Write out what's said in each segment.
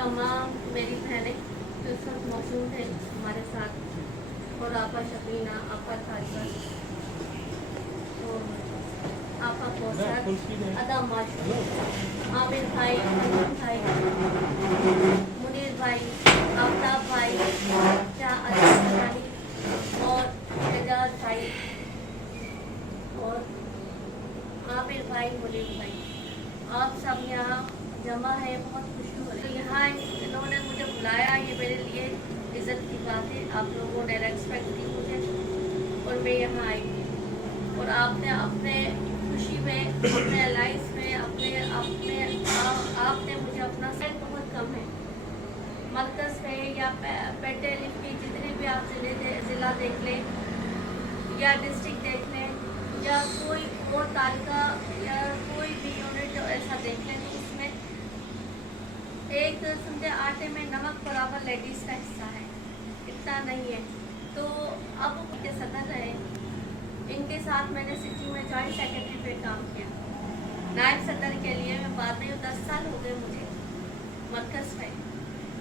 तमाम मेरी बहनें जो इस वक्त मौजूद हैं हमारे साथ, और आपा शबीना, आपा ताजवा, आपा कौसर, अदा माशू, आमिर भाई, अमन भाई, मुनीर भाई, आफ्ताब भाई, शाह भाई और एजाज भाई और आमिर भाई, मुनीर भाई, आप सब यहाँ जमा है। बहुत खुशी हो रही है। यहाँ इन्होंने मुझे बुलाया, ये मेरे लिए इज़्ज़त की बात है। आप लोगों ने रेस्पेक्ट दी मुझे और मैं यहाँ आई, और आपने अपने खुशी में, अपने लाइफ में, आपने मुझे अपना सेल बहुत कम है। मरकज़ में या पेटे लिख की जितने भी आप ज़िला देख लें या डिस्ट्रिक्ट देख लें या कोई और तालिका या कोई भी यूनिट ऐसा देख लें, तो उसमें एक समझे आटे में नमक बराबर लेडीज़ का हिस्सा है, इतना नहीं है। तो अब के सदर रहे, इनके साथ मैंने सिटी में जॉइंट सेक्रेटरी पे काम किया। नायब सदर के लिए मैं बाद में 10 साल हो गए मुझे मरकज़ में,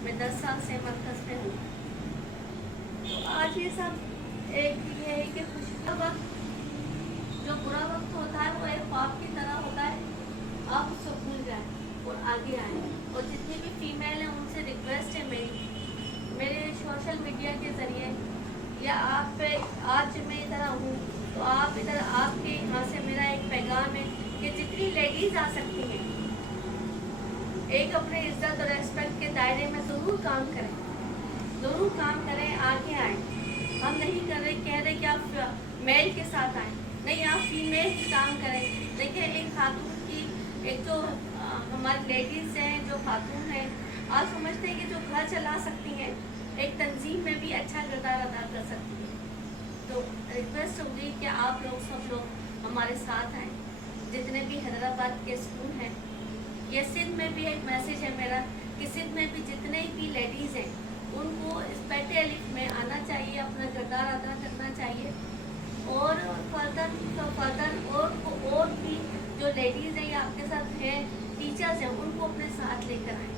मैं 10 साल से मरकज़ में हूँ। तो आज ये सब एक ये है कि खुशी का वक्त, जो बुरा वक्त होता है वो एक ख्वाब की तरह होता है, आप उसको भूल जाए और आगे आए। और जितनी भी फीमेल हैं उनसे रिक्वेस्ट है मेरे सोशल मीडिया के ज़रिए या आप पे, आज मैं इधर हूँ तो आप इधर, आपके यहाँ से मेरा एक पैगाम है कि जितनी लेडीज़ आ सकती हैं, एक अपने इज्जत और रेस्पेक्ट के दायरे में ज़रूर काम करें, ज़रूर काम करें, आगे आएँ। हम नहीं कर रहे, कह रहे कि आप मेल के साथ आएँ, नहीं, आप फीमेल काम करें। देखिए, एक खातून की, एक जो हमारी लेडीज़ हैं, जो खातून हैं, आप समझते हैं कि जो घर चला सकती हैं, एक तंजीम में भी अच्छा किरदार अदा कर सकती हैं। तो रिक्वेस्ट होगी कि आप लोग, सब लोग हमारे साथ आएँ। जितने भी हैदराबाद के स्कूल हैं, ये सिंध में भी एक मैसेज है मेरा कि सिंध में भी जितने भी लेडीज़ हैं उनको इस पेटे अलिफ में आना चाहिए, अपना किरदार अदा करना चाहिए। और फर्दर और भी जो लेडीज़ हैं या आपके साथ हैं, टीचर्स हैं, उनको अपने साथ लेकर आएँ।